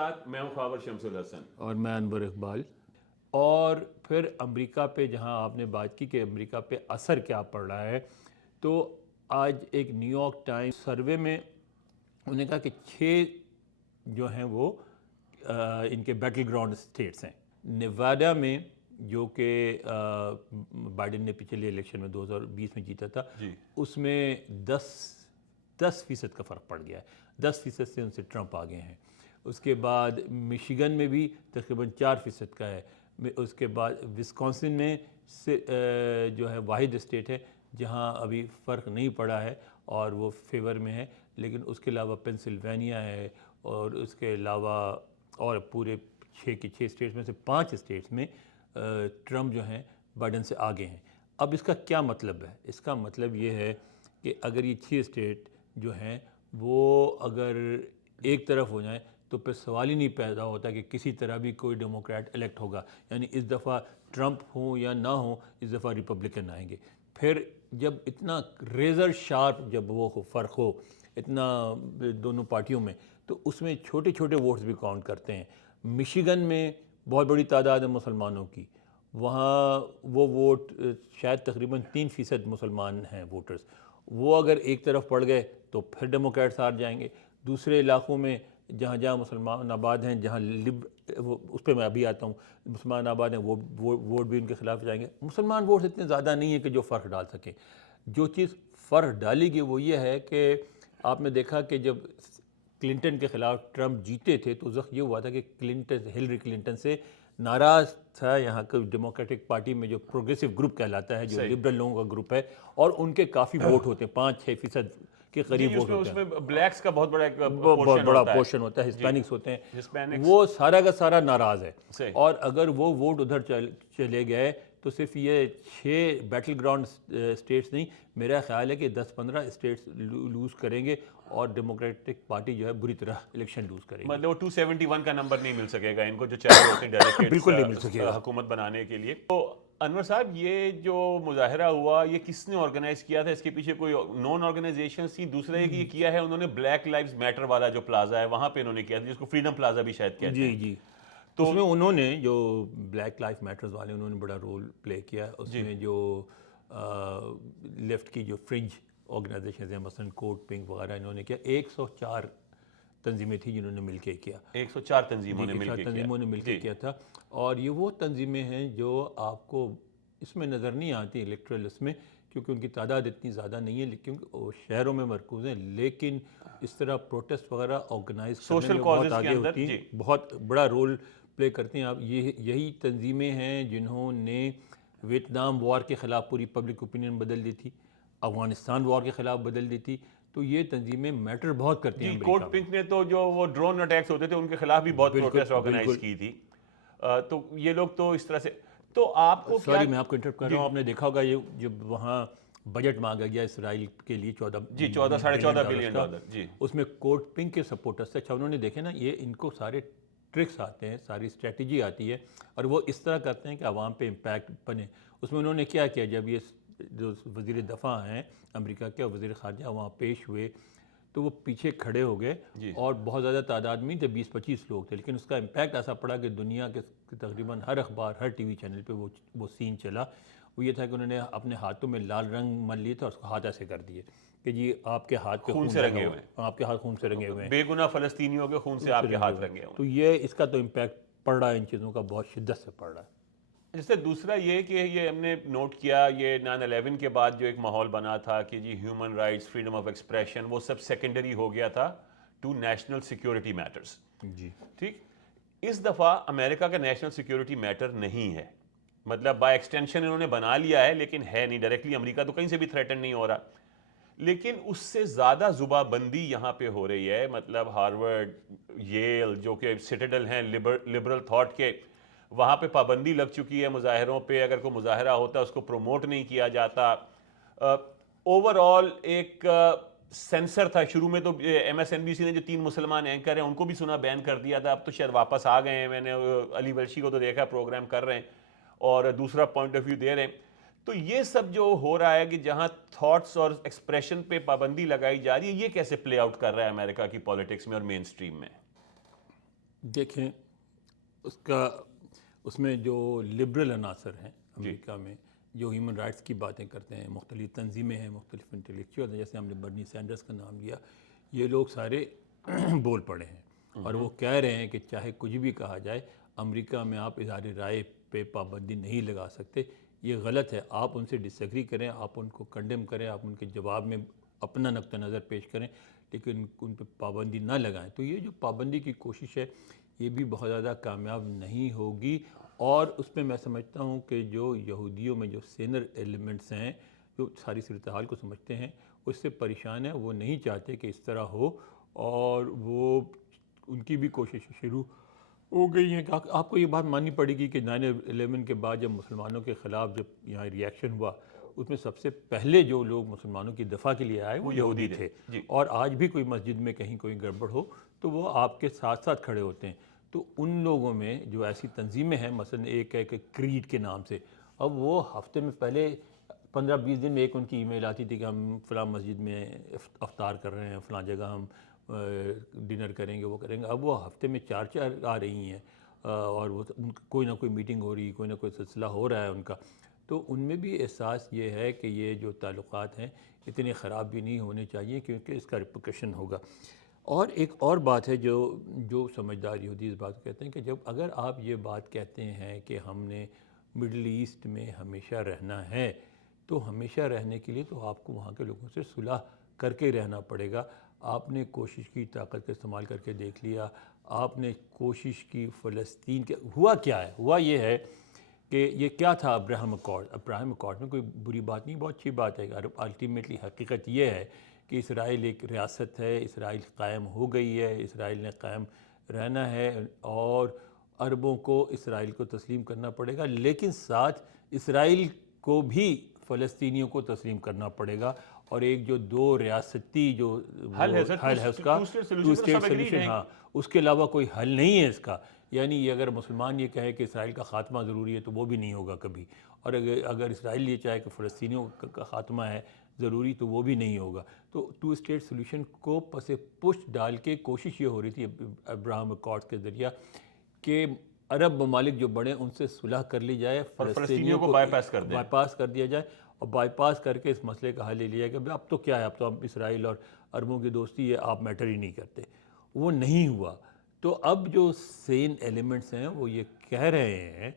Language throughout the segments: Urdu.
ساتھ میں ہوں خاور شمس الحسن اور میں انور اقبال. اور پھر امریکہ پہ جہاں آپ نے بات کی کہ امریکہ پہ اثر کیا پڑ رہا ہے، تو آج ایک نیو یارک ٹائمز سروے میں انہوں نے کہا کہ 6 جو ہیں وہ ان کے بیٹل گراؤنڈ اسٹیٹس ہیں. نیواڈا میں جو کہ بائیڈن نے پچھلے الیکشن میں 2020 میں جیتا تھا، اس میں 10% کا فرق پڑ گیا ہے. 10% سے ان سے ٹرمپ آگے ہیں. اس کے بعد مشیگن میں بھی تقریباً 4% کا ہے. اس کے بعد وسکانسن میں جو ہے واحد اسٹیٹ ہے جہاں ابھی فرق نہیں پڑا ہے اور وہ فیور میں ہے. لیکن اس کے علاوہ پینسلوینیا ہے، اور اس کے علاوہ اور پورے 6 اسٹیٹس میں سے 5 اسٹیٹس میں ٹرمپ جو ہیں بائیڈن سے آگے ہیں. اب اس کا کیا مطلب ہے؟ اس کا مطلب یہ ہے کہ اگر یہ 6 اسٹیٹ جو ہیں وہ اگر ایک طرف ہو جائیں تو پھر سوال ہی نہیں پیدا ہوتا کہ کسی طرح بھی کوئی ڈیموکریٹ الیکٹ ہوگا. یعنی اس دفعہ ٹرمپ ہوں یا نہ ہوں، اس دفعہ ریپبلکن آئیں گے. پھر جب اتنا ریزر شارپ جب وہ فرق ہو اتنا دونوں پارٹیوں میں، تو اس میں چھوٹے چھوٹے ووٹس بھی کاؤنٹ کرتے ہیں. مشیگن میں بہت بڑی تعداد ہے مسلمانوں کی، وہاں وہ ووٹ شاید تقریباً 3% مسلمان ہیں ووٹرز. وہ اگر ایک طرف پڑ گئے تو پھر ڈیموکریٹس ہار جائیں گے. دوسرے علاقوں میں جہاں جہاں مسلمان آباد ہیں، جہاں اس پہ میں ابھی آتا ہوں، مسلمان آباد ہیں، وہ ووٹ بھی ان کے خلاف جائیں گے. مسلمان ووٹس اتنے زیادہ نہیں ہیں کہ جو فرق ڈال سکیں. جو چیز فرق ڈالی گئی وہ یہ ہے کہ آپ نے دیکھا کہ جب کلنٹن کے خلاف ٹرمپ جیتے تھے تو وقت یہ ہوا تھا کہ ہلری کلنٹن سے ناراض تھا یہاں کے ڈیموکریٹک پارٹی میں جو پروگریسو گروپ کہلاتا ہے، جو لبرل لوگوں کا گروپ ہے، اور ان کے کافی ووٹ ہوتے ہیں، 5-6% کے قریب ووٹ ہوتے ہیں. اس میں بلیکس کا بہت بڑا بہت بڑا پورشن ہوتا ہے، ہسپینکس ہوتے ہیں، وہ سارا کا سارا ناراض ہے. اور اگر وہ ووٹ ادھر چلے گئے تو صرف یہ 6 بیٹل گراؤنڈ اسٹیٹس نہیں، میرا خیال ہے کہ 10-15 اسٹیٹس لوز کریں گے اور ڈیموکریٹک پارٹی جو ہے بری طرح الیکشن لوز کرے گی. مطلب وہ 271 کا نمبر نہیں مل سکے گا ان کو جو چاہیے ہوتے ہیں ڈیلیگیٹس بالکل نہیں مل سکے گا حکومت بنانے کے لیے. تو انور صاحب، یہ جو مظاہرہ ہوا یہ کس نے آرگنائز کیا تھا؟ اس کے پیچھے کوئی نون آرگنائزیشنز تھی؟ دوسرا یہ کہ یہ کیا ہے انہوں نے بلیک لائیوز میٹر والا جو پلازا ہے وہاں پہ انہوں نے کیا تھا، جس کو فریڈم پلازا بھی شاید کہتے ہیں. جی تو اس میں انہوں نے جو بلیک لائف میٹرز والے انہوں نے بڑا رول پلے کیا. اس میں جو لیفٹ کی جو فرنج آرگنائزیشنز ہیں، مثلا کوٹ پنک وغیرہ، انہوں نے کیا. 104 تنظیمیں تھیں جنہوں نے مل کے کیا. 104 تنظیموں نے مل کے کیا تھا. اور یہ وہ تنظیمیں ہیں جو آپ کو اس میں نظر نہیں آتی الیکٹرل اس میں، کیونکہ ان کی تعداد اتنی زیادہ نہیں ہے، لیکن وہ شہروں میں مرکوز ہیں، لیکن اس طرح پروٹیسٹ وغیرہ آرگنائز کرنے میں بہت آگے ہوتی ہیں، بہت بڑا رول پلے کرتی ہیں. آپ یہی تنظیمیں ہیں جنہوں نے ویتنام وار کے خلاف پوری پبلک اوپینین بدل دی تھی، افغانستان وار کے خلاف بدل دی تھی. تو یہ تنظیمیں میٹر بہت کرتی ہیں. کوٹ پنک نے تو جو وہ ڈرون اٹیکس ہوتے تھے ان کے خلاف بھی بہت پروٹیسٹ آرگنائز کی تھی. تو یہ لوگ تو اس طرح سے. تو آپ کو سوری میں آپ کو انٹرپٹ کر رہا ہوں، آپ نے دیکھا ہوگا یہ جب وہاں بجٹ مانگا گیا اسرائیل کے لیے 14.5 بلین ڈالر، اس میں کوٹ پنک کے سپورٹرز سے اچھا انہوں نے دیکھے نا، یہ ان کو سارے ٹرکس آتے ہیں، ساری اسٹریٹجی آتی ہے، اور وہ اس طرح کرتے ہیں کہ عوام پہ امپیکٹ بنے. اس میں انہوں نے کیا جب یہ جو وزیر دفاع ہیں امریکہ کے اور وزیر خارجہ وہاں پیش ہوئے تو وہ پیچھے کھڑے ہو گئے، اور بہت زیادہ تعداد میں تھے، 20-25 لوگ تھے، لیکن اس کا امپیکٹ ایسا پڑا کہ دنیا کے تقریباً ہر اخبار، ہر ٹی وی چینل پہ وہ سین چلا. وہ یہ تھا کہ انہوں نے اپنے ہاتھوں میں لال رنگ مل لیے تھے اور اس کو ہاتھ ایسے کر دیے کہ جی آپ کے ہاتھ پہ خون سے رنگے ہوئے ہیں، آپ کے ہاتھ خون سے رنگے ہوئے ہیں، بے گناہ فلسطینیوں کے خون سے آپ کے ہاتھ رنگے ہوئے ہیں. تو یہ اس کا تو امپیکٹ پڑ رہا ہے، ان چیزوں کا بہت شدت سے پڑ رہا ہے. جس سے دوسرا یہ کہ یہ ہم نے نوٹ کیا، یہ 9/11 کے بعد جو ایک ماحول بنا تھا کہ جی human rights, freedom of expression, وہ سب سیکنڈری ہو گیا تھا ٹو نیشنل سیکیورٹی میٹرز. ٹھیک، اس دفعہ امریکہ کا نیشنل سیکیورٹی میٹر نہیں ہے. مطلب بائی ایکسٹینشن انہوں نے بنا لیا ہے لیکن ہے نہیں. ڈائریکٹلی امریکہ تو کہیں سے بھی تھریٹن نہیں ہو رہا، لیکن اس سے زیادہ زباں بندی یہاں پہ ہو رہی ہے. مطلب ہارورڈ، ییل جو کہ سٹیڈل ہیں لبرل تھاٹ کے، وہاں پہ پابندی لگ چکی ہے مظاہروں پہ. اگر کوئی مظاہرہ ہوتا ہے اس کو پروموٹ نہیں کیا جاتا. اوور آل ایک سینسر تھا. شروع میں تو MSNBC نے جو 3 مسلمان اینکر ہیں ان کو بھی سنا بین کر دیا تھا. اب تو شاید واپس آ گئے ہیں. میں نے علی ورشی کو تو دیکھا پروگرام کر رہے ہیں اور دوسرا پوائنٹ آف ویو دے رہے ہیں. تو یہ سب جو ہو رہا ہے کہ جہاں تھاٹس اور ایکسپریشن پہ پابندی لگائی جا رہی ہے، یہ کیسے پلے آؤٹ کر رہا ہے امریکہ کی پالیٹکس میں اور مین سٹریم میں؟ دیکھیں اس میں جو لبرل عناصر ہیں امریکہ میں جو ہیومن رائٹس کی باتیں کرتے ہیں، مختلف تنظیمیں ہیں، مختلف انٹلیکچوئل ہیں، جیسے ہم نے برنی سینڈرز کا نام لیا، یہ لوگ سارے بول پڑے ہیں اور وہ کہہ رہے ہیں کہ چاہے کچھ بھی کہا جائے امریکہ میں آپ اظہار رائے پہ پابندی نہیں لگا سکتے، یہ غلط ہے۔ آپ ان سے ڈس ایگری کریں، آپ ان کو کنڈیم کریں، آپ ان کے جواب میں اپنا نقطہ نظر پیش کریں، لیکن ان پہ پابندی نہ لگائیں۔ تو یہ جو پابندی کی کوشش ہے یہ بھی بہت زیادہ کامیاب نہیں ہوگی، اور اس میں میں سمجھتا ہوں کہ جو یہودیوں میں جو سینر ایلیمنٹس ہیں جو ساری صورتحال کو سمجھتے ہیں اس سے پریشان ہیں، وہ نہیں چاہتے کہ اس طرح ہو، اور وہ ان کی بھی کوشش شروع ہو گئی ہیں کہ آپ کو یہ بات ماننی پڑے گی کہ 9/11 کے بعد جب مسلمانوں کے خلاف جب یہاں ریئیکشن ہوا اس میں سب سے پہلے جو لوگ مسلمانوں کی دفاع کے لیے آئے وہ یہودی تھے، اور آج بھی کوئی مسجد میں کہیں کوئی گڑبڑ ہو تو وہ آپ کے ساتھ ساتھ کھڑے ہوتے ہیں۔ تو ان لوگوں میں جو ایسی تنظیمیں ہیں، مثلا ایک ہے کہ کریڈ کے نام سے، اب وہ ہفتے میں پہلے 15-20 دن میں ایک ان کی ای میل آتی تھی کہ ہم فلاں مسجد میں افطار کر رہے ہیں، فلاں جگہ ہم ڈنر کریں گے، وہ کریں گے۔ اب وہ ہفتے میں 4 آ رہی ہیں، اور وہ کوئی نہ کوئی میٹنگ ہو رہی، کوئی نہ کوئی سلسلہ ہو رہا ہے ان کا۔ تو ان میں بھی احساس یہ ہے کہ یہ جو تعلقات ہیں اتنے خراب بھی نہیں ہونے چاہیے کیونکہ اس کا ریپرکشن ہوگا۔ اور ایک اور بات ہے جو سمجھدار یہودی اس بات کو کہتے ہیں کہ جب اگر آپ یہ بات کہتے ہیں کہ ہم نے مڈل ایسٹ میں ہمیشہ رہنا ہے تو ہمیشہ رہنے کے لیے تو آپ کو وہاں کے لوگوں سے صلح کر کے رہنا پڑے گا۔ آپ نے کوشش کی، طاقت کا استعمال کر کے دیکھ لیا، آپ نے کوشش کی فلسطین کے، ہوا کیا ہے؟ ہوا یہ ہے کہ یہ کیا تھا ابراہم اکارڈ میں کوئی بری بات نہیں، بہت اچھی بات ہے۔ الٹیمیٹلی حقیقت یہ ہے کہ اسرائیل ایک ریاست ہے، اسرائیل قائم ہو گئی ہے، اسرائیل نے قائم رہنا ہے، اور عربوں کو اسرائیل کو تسلیم کرنا پڑے گا، لیکن ساتھ اسرائیل کو بھی فلسطینیوں کو تسلیم کرنا پڑے گا، اور ایک جو دو ریاستی جو حل ہے سر، حل ہے اس کا ٹو اسٹیٹ سولوشن، ہاں، اس کے علاوہ کوئی حل نہیں ہے اس کا۔ یعنی یہ اگر مسلمان یہ کہے کہ اسرائیل کا خاتمہ ضروری ہے تو وہ بھی نہیں ہوگا کبھی، اور اگر اسرائیل یہ چاہے کہ فلسطینیوں کا خاتمہ ہے ضروری تو وہ بھی نہیں ہوگا۔ تو ٹو اسٹیٹ سولوشن کو پس پشت ڈال کے کوشش یہ ہو رہی تھی ابراہم اکارڈ کے ذریعہ کہ عرب ممالک جو بڑے ان سے صلح کر لی جائے، فلسطینیوں کو بائی پاس کر دیا جائے، اور بائی پاس کر کے اس مسئلے کا حل لے لیا کہ اب تو کیا ہے، اب تو اسرائیل اور عربوں کی دوستی ہے، آپ میٹر ہی نہیں کرتے۔ وہ نہیں ہوا۔ تو اب جو سین ایلیمنٹس ہیں وہ یہ کہہ رہے ہیں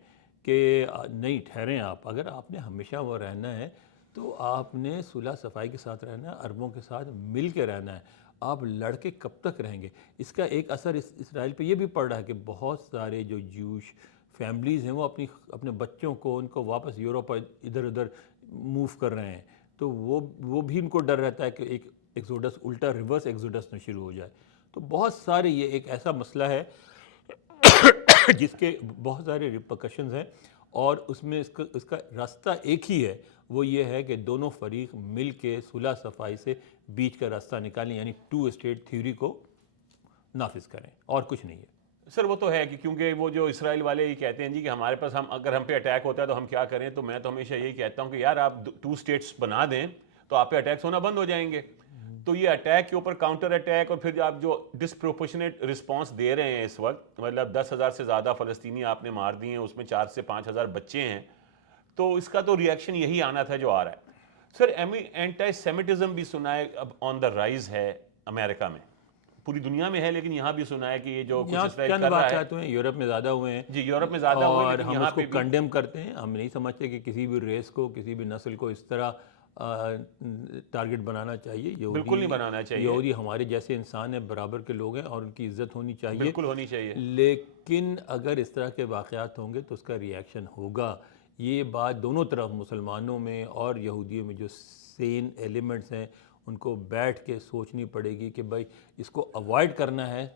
کہ نہیں، ٹھہریں، اگر آپ نے ہمیشہ وہ رہنا ہے تو آپ نے صلح صفائی کے ساتھ رہنا ہے، عربوں کے ساتھ مل کے رہنا ہے۔ آپ لڑ کے کب تک رہیں گے؟ اس کا ایک اثر اسرائیل پہ یہ بھی پڑ رہا ہے کہ بہت سارے جو جوش فیملیز ہیں وہ اپنے بچوں کو ان کو واپس یورپ اور ادھر ادھر موو کر رہے ہیں، تو وہ بھی ان کو ڈر رہتا ہے کہ ایک ایکسوڈس، الٹا ریورس ایکسوڈس نہ شروع ہو جائے۔ تو بہت سارے یہ ایک ایسا مسئلہ ہے جس کے بہت سارے ریپرکشنز ہیں، اور اس میں اس کا راستہ ایک ہی ہے، وہ یہ ہے کہ دونوں فریق مل کے صلح صفائی سے بیچ کا راستہ نکالیں، یعنی ٹو اسٹیٹ تھیوری کو نافذ کریں، اور کچھ نہیں ہے۔ سر وہ تو ہے کہ کیونکہ وہ جو اسرائیل والے یہ کہتے ہیں جی کہ ہمارے پاس اگر ہم پہ اٹیک ہوتا ہے تو ہم کیا کریں، تو میں تو ہمیشہ یہی کہتا ہوں کہ یار آپ 2 اسٹیٹس بنا دیں تو آپ پہ اٹیکس ہونا بند ہو جائیں گے۔ تو یہ اٹیک کے اوپر کاؤنٹر اٹیک، اور پھر آپ جو ڈسپروپورشنیٹ رسپانس دے رہے ہیں اس وقت، مطلب 10,000 سے زیادہ فلسطینی آپ نے مار دیے ہیں، اس میں 4 سے 5,000 بچے ہیں، تو اس کا تو ریئیکشن یہی آنا تھا جو آ رہا ہے۔ سر اینٹی سیمیٹزم بھی سنا ہے اب آن دا رائز ہے امریکہ میں، پوری دنیا میں ہے، لیکن یہاں بھی سنا ہے کہ یہ جو کچھ اسرائیل کر رہا ہے۔ چند واقعات ہوئے ہیں، یورپ میں زیادہ ہوئے ہیں، جی یورپ میں زیادہ ہوئے، اور لیکن ہم یہاں اس کو پہ بھی کنڈیم کرتے ہیں۔ ہم نہیں سمجھتے کہ کسی بھی ریس کو، کسی بھی نسل کو اس طرح ٹارگٹ بنانا چاہیے۔ بالکل نہیں بنانا چاہیے، یہودی ہمارے جیسے انسان ہیں، برابر کے لوگ ہیں، اور ان کی عزت ہونی چاہیے، بالکل ہونی چاہیے۔ لیکن اگر اس طرح کے واقعات ہوں گے تو اس کا ریئیکشن ہوگا۔ یہ بات دونوں طرف، مسلمانوں میں اور یہودیوں میں جو سین ایلیمنٹس ہیں ان کو بیٹھ کے سوچنی پڑے گی کہ بھائی اس کو اوائڈ کرنا ہے،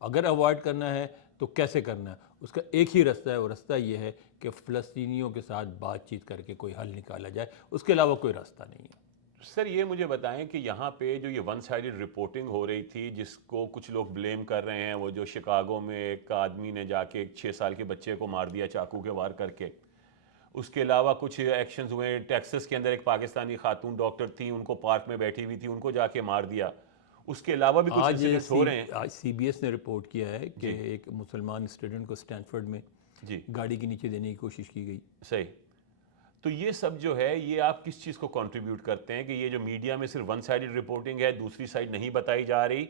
اگر اوائڈ کرنا ہے تو کیسے کرنا ہے۔ اس کا ایک ہی رستہ ہے، وہ رستہ یہ ہے کہ فلسطینیوں کے ساتھ بات چیت کر کے کوئی حل نکالا جائے، اس کے علاوہ کوئی راستہ نہیں ہے۔ سر یہ مجھے بتائیں کہ یہاں پہ جو یہ ون سائیڈڈ رپورٹنگ ہو رہی تھی، جس کو کچھ لوگ بلیم کر رہے ہیں، وہ جو شکاگو میں ایک آدمی نے جا کے ایک 6 سال کے بچے کو مار دیا چاقو کے وار کر کے، اس کے علاوہ کچھ ایکشنز ہوئے ٹیکسس کے اندر، ایک پاکستانی خاتون ڈاکٹر تھیں، ان کو پارک میں بیٹھی ہوئی تھی، ان کو جا کے مار دیا۔ اس کے علاوہ بھی کچھ آج انسیڈنٹس ہو رہے ہیں. آج سی بی ایس نے رپورٹ کیا ہے کہ ایک مسلمان اسٹوڈنٹ کو اسٹینفورڈ میں جی گاڑی کے نیچے دینے کی کوشش کی گئی. صحیح. تو یہ سب جو ہے یہ آپ کس چیز کو کنٹریبیوٹ کرتے ہیں کہ یہ جو میڈیا میں صرف ون سائیڈڈ رپورٹنگ ہے, دوسری سائڈ نہیں بتائی جا رہی,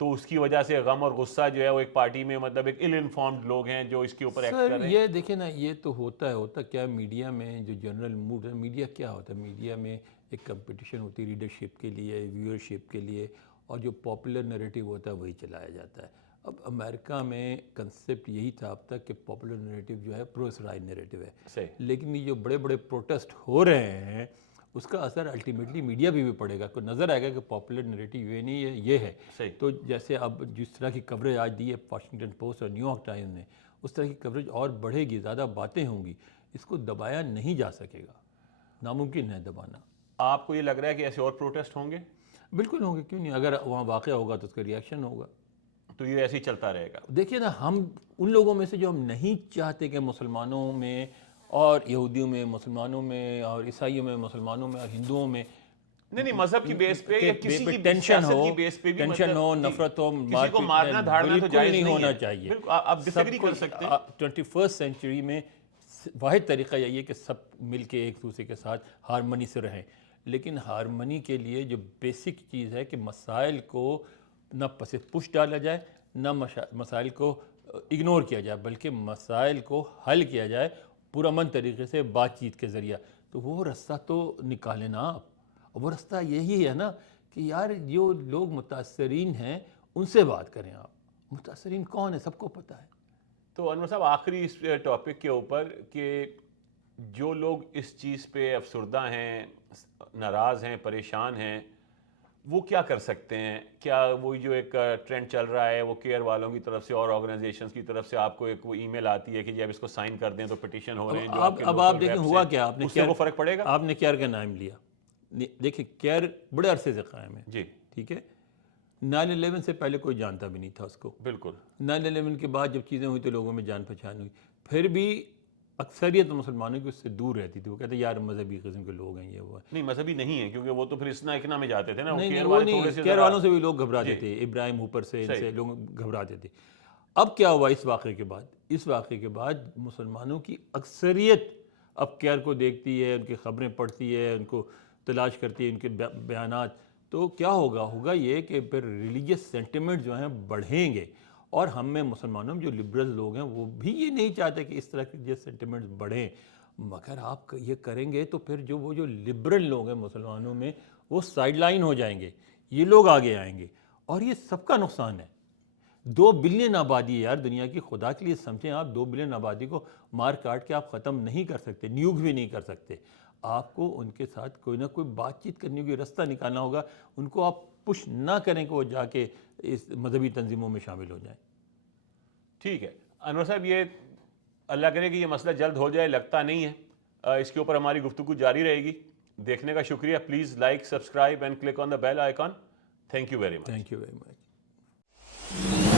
تو اس کی وجہ سے غم اور غصہ جو ہے وہ ایک پارٹی میں مطلب ایک ال انفارمڈ لوگ ہیں جو اس کے اوپر ایکٹ کر سر رہے ہیں؟ یہ دیکھیں نا, یہ تو ہوتا کیا میڈیا میں جو جنرل موڈ ہے, میڈیا کیا ہوتا ہے, میڈیا میں ایک کمپٹیشن ہوتی ہے لیڈرشپ کے لیے, ویورشپ کے لیے, اور جو پاپولر نیریٹو ہوتا ہے وہی چلایا جاتا ہے. اب امریکہ میں کنسیپٹ یہی تھا اب تک کہ پاپولر نیریٹو جو ہے پرو اسرائیل نیریٹو ہے, صحیح. لیکن یہ جو بڑے بڑے پروٹیسٹ ہو رہے ہیں اس کا اثر الٹیمیٹلی میڈیا بھی پڑے گا. کو نظر آئے گا کہ پاپولر نیریٹو یہ نہیں ہے, یہ ہے. صحیح. تو جیسے اب جس طرح کی کوریج آج دی ہے واشنگٹن پوسٹ اور نیو یارک ٹائمز نے, اس طرح کی کوریج اور بڑھے گی, زیادہ باتیں ہوں گی, اس کو دبایا نہیں جا سکے گا, ناممکن ہے دبانا. آپ کو یہ لگ رہا ہے کہ ایسے اور پروٹیسٹ ہوں گے؟ بالکل ہوں گے, کیوں نہیں, اگر وہاں واقع ہوگا تو اس کا ریئیکشن ہوگا. تو یہ ایسے ہی چلتا رہے گا؟ دیکھیے نا, ہم ان لوگوں میں سے جو ہم نہیں چاہتے کہ مسلمانوں میں اور یہودیوں میں, مسلمانوں میں اور عیسائیوں میں, مسلمانوں میں اور ہندوؤں میں نہیں مذہب کی بیس پہ یا کسی کی ٹینشن سیاست ہو, کی بیس پہ بھی ٹینشن ہو, نفرت ہو, کسی کو مارنا دھاڑنا تو جائز نہیں ہونا چاہیے. بالکل آپ ڈس ایگری کر سکتے ہیں. 21 سینچری میں واحد طریقہ یہی ہے کہ سب مل کے ایک دوسرے کے ساتھ ہارمنی سے رہیں, لیکن ہارمنی کے لیے جو بیسک چیز ہے کہ مسائل کو نہ پس پش ڈالا جائے, نہ مسائل کو اگنور کیا جائے, بلکہ مسائل کو حل کیا جائے پرامن طریقے سے بات چیت کے ذریعہ. تو وہ رستہ تو نکالیں نا آپ. وہ رستہ یہی ہے نا کہ یار جو لوگ متاثرین ہیں ان سے بات کریں آپ. متاثرین کون ہیں سب کو پتہ ہے. تو انور صاحب آخری اس ٹاپک کے اوپر کہ جو لوگ اس چیز پہ افسردہ ہیں, ناراض ہیں, پریشان ہیں, وہ کیا کر سکتے ہیں؟ کیا وہ جو ایک ٹرینڈ چل رہا ہے وہ کیئر والوں کی طرف سے اور آرگنائزیشنز کی طرف سے آپ کو ایک وہ ای میل آتی ہے کہ جی اب اس کو سائن کر دیں تو پٹیشن ہو رہے ہیں جو آپ کے اب آپ دیکھیں ہوا کیا, آپ نے اس سے وہ فرق پڑے گا؟ آپ نے کیئر کا نام لیا. دیکھیں کیئر بڑے عرصے سے قائم ہے, جی ٹھیک ہے. 9/11 سے پہلے کوئی جانتا بھی نہیں تھا اس کو. بالکل. 9/11 کے بعد جب چیزیں ہوئی تو لوگوں میں جان پہچان ہوئی, پھر بھی اکثریت مسلمانوں کی اس سے دور رہتی تھی. وہ کہتے ہیں یار مذہبی قسم کے لوگ ہیں, یہ وہ ہے. نہیں مذہبی نہیں ہے کیونکہ وہ تو پھر اسنا اکنا میں جاتے تھے نا. نہیں وہ نہیں, کیئر والوں سے بھی لوگ گھبراتے تھے, ابراہیم ہوپر سے, ان سے لوگ گھبراتے تھے. اب کیا ہوا اس واقعے کے بعد؟ اس واقعے کے بعد مسلمانوں کی اکثریت اب کیئر کو دیکھتی ہے, ان کی خبریں پڑھتی ہے, ان کو تلاش کرتی ہے, ان کے بیانات. تو کیا ہوگا یہ کہ پھر ریلیجیس سینٹیمنٹ جو ہیں بڑھیں گے, اور ہم میں مسلمانوں میں جو لبرل لوگ ہیں وہ بھی یہ نہیں چاہتے کہ اس طرح کے ریلیجیس سینٹیمنٹس بڑھیں. مگر آپ یہ کریں گے تو پھر جو لبرل لوگ ہیں مسلمانوں میں وہ سائیڈ لائن ہو جائیں گے, یہ لوگ آگے آئیں گے, اور یہ سب کا نقصان ہے. 2 بلین آبادی ہے یار دنیا کی, خدا کے لیے سمجھیں آپ. 2 بلین آبادی کو مار کاٹ کے آپ ختم نہیں کر سکتے, نیوگ بھی نہیں کر سکتے. آپ کو ان کے ساتھ کوئی نہ کوئی بات چیت کرنے کی راستہ نکالنا ہوگا. ان کو آپ پش نہ کریں کہ وہ جا کے اس مذہبی تنظیموں میں شامل ہو جائیں. ٹھیک ہے انور صاحب, یہ اللہ کرے کہ یہ مسئلہ جلد ہو جائے, لگتا نہیں ہے. اس کے اوپر ہماری گفتگو جاری رہے گی. دیکھنے کا شکریہ. Please like, subscribe and click on the bell icon. Thank you very much. Thank you very much.